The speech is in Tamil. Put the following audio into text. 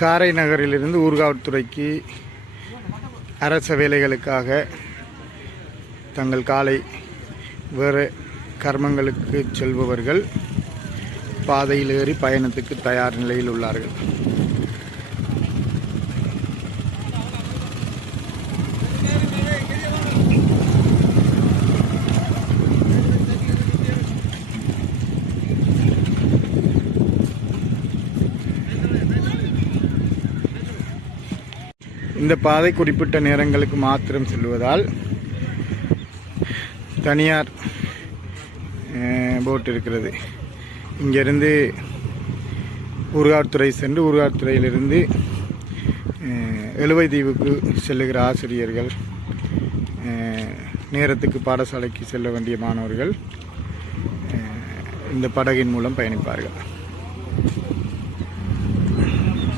காரை நகரிலிருந்து ஊர்காவல்துறைக்கு அரச வேலைகளுக்காக தங்கள் காலை வேறு கர்மங்களுக்கு செல்பவர்கள் பாதையில் ஏறி பயணத்துக்கு தயார் நிலையில் உள்ளார்கள். இந்த பாதை குறிப்பிட்ட நேரங்களுக்கு மாத்திரம் செல்வதால் தனியார் போட் இருக்கிறது. இங்கிருந்து ஊர்காவல்துறை சென்று ஊர்காவல்துறையிலிருந்து எழுவை தீவுக்கு செல்லுகிற ஆசிரியர்கள், நேரத்துக்கு பாடசாலைக்கு செல்ல வேண்டிய மாணவர்கள் இந்த படகின் மூலம் பயணிப்பார்கள்.